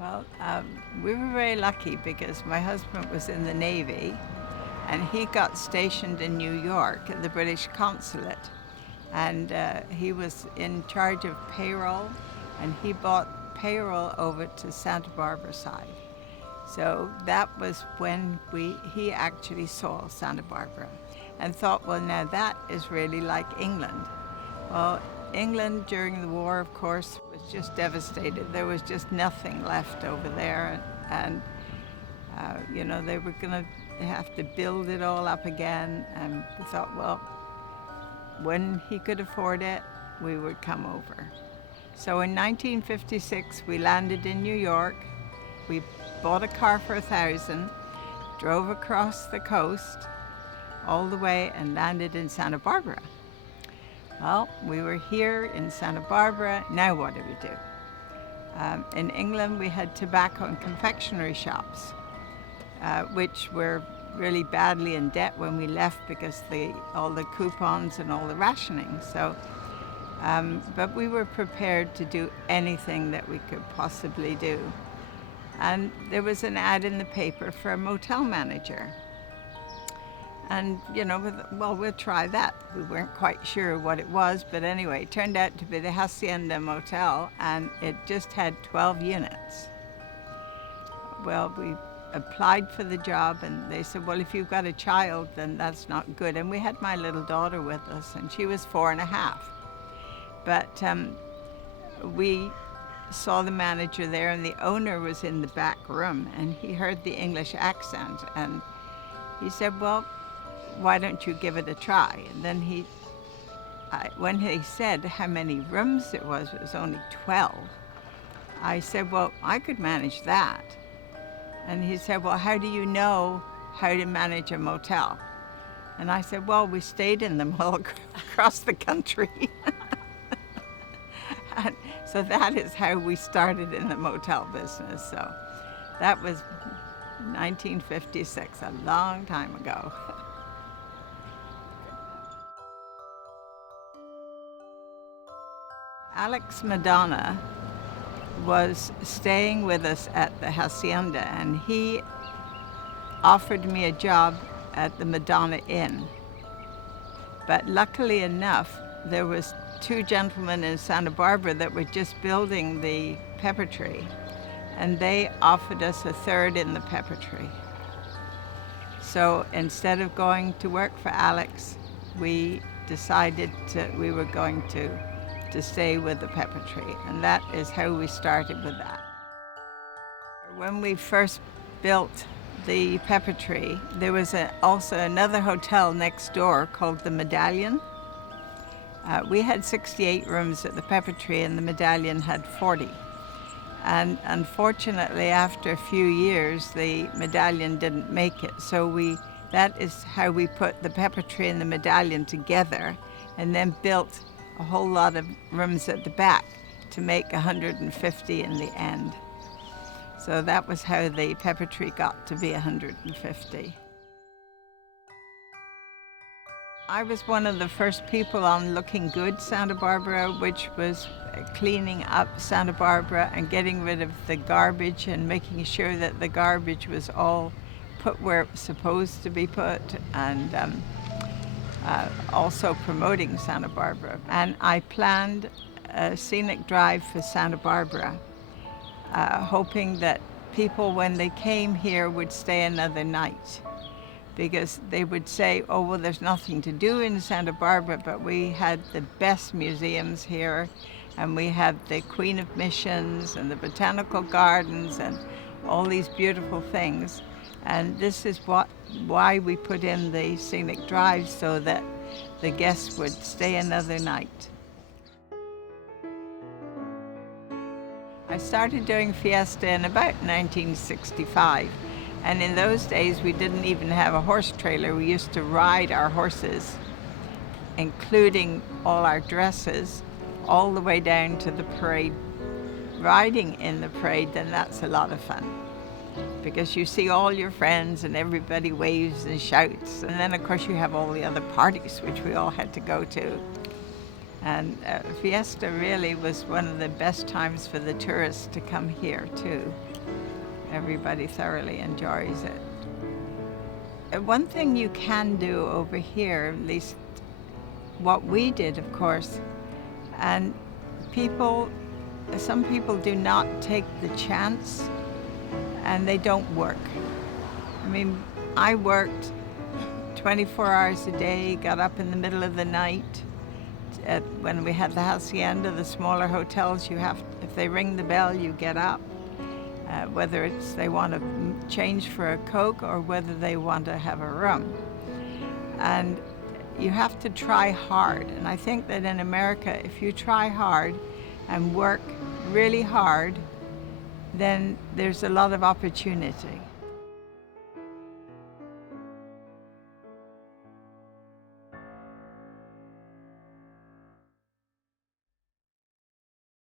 Well, we were very lucky because my husband was in the Navy and he got stationed in New York at the British consulate. And he was in charge of payroll, and he brought payroll over to Santa Barbara side. So that was when he actually saw Santa Barbara and thought, well, now that is really like England. Well, England during the war, of course, was just devastated. There was just nothing left over there. And they were going to have to build it all up again. And we thought, well, when he could afford it, we would come over. So in 1956, we landed in New York. We bought a car for $1,000, drove across the coast all the way and landed in Santa Barbara. Well, we were here in Santa Barbara. Now what do we do? In England, we had tobacco and confectionery shops, which were really badly in debt when we left because all the coupons and all the rationing. So, but we were prepared to do anything that we could possibly do. And there was an ad in the paper for a motel manager. And, well, we'll try that. We weren't quite sure what it was, but anyway, it turned out to be the Hacienda Motel, and it just had 12 units. Well, we applied for the job, and they said, well, if you've got a child, then that's not good. And we had my little daughter with us, and she was 4.5. But we saw the manager there, and the owner was in the back room, and he heard the English accent, and he said, well, why don't you give it a try? And then when he said how many rooms it was only 12. I said, well, I could manage that. And he said, well, how do you know how to manage a motel? And I said, well, we stayed in them all across the country. And so that is how we started in the motel business. So that was 1956, a long time ago. Alex Madonna was staying with us at the Hacienda, and he offered me a job at the Madonna Inn. But luckily enough, there was 2 gentlemen in Santa Barbara that were just building the pepper tree, and they offered us a third in the pepper tree. So instead of going to work for Alex, we decided we were going to stay with the pepper tree, and that is how we started with that. When we first built the pepper tree, there was also another hotel next door called the Medallion. We had 68 rooms at the pepper tree, and the Medallion had 40. And unfortunately, after a few years, the Medallion didn't make it. So that is how we put the pepper tree and the Medallion together, and then built a whole lot of rooms at the back to make 150 in the end. So that was how the pepper tree got to be 150. I was one of the first people on Looking Good Santa Barbara, which was cleaning up Santa Barbara and getting rid of the garbage and making sure that the garbage was all put where it was supposed to be put, and also promoting Santa Barbara. And I planned a scenic drive for Santa Barbara, hoping that people, when they came here, would stay another night, because they would say, oh, well, there's nothing to do in Santa Barbara, but we had the best museums here, and we had the Queen of Missions and the Botanical Gardens and all these beautiful things. And this is why we put in the scenic drive, so that the guests would stay another night. I started doing Fiesta in about 1965. And in those days, we didn't even have a horse trailer. We used to ride our horses, including all our dresses, all the way down to the parade. Riding in the parade, then that's a lot of fun, because you see all your friends and everybody waves and shouts. And then, of course, you have all the other parties, which we all had to go to. And Fiesta really was one of the best times for the tourists to come here too. Everybody thoroughly enjoys it. One thing you can do over here, at least what we did, of course, and some people do not take the chance and they don't work. I mean, I worked 24 hours a day, got up in the middle of the night. When we had the Hacienda, the smaller hotels, if they ring the bell, you get up. Whether it's they want to change for a Coke or whether they want to have a room. And you have to try hard. And I think that in America, if you try hard and work really hard, then there's a lot of opportunity.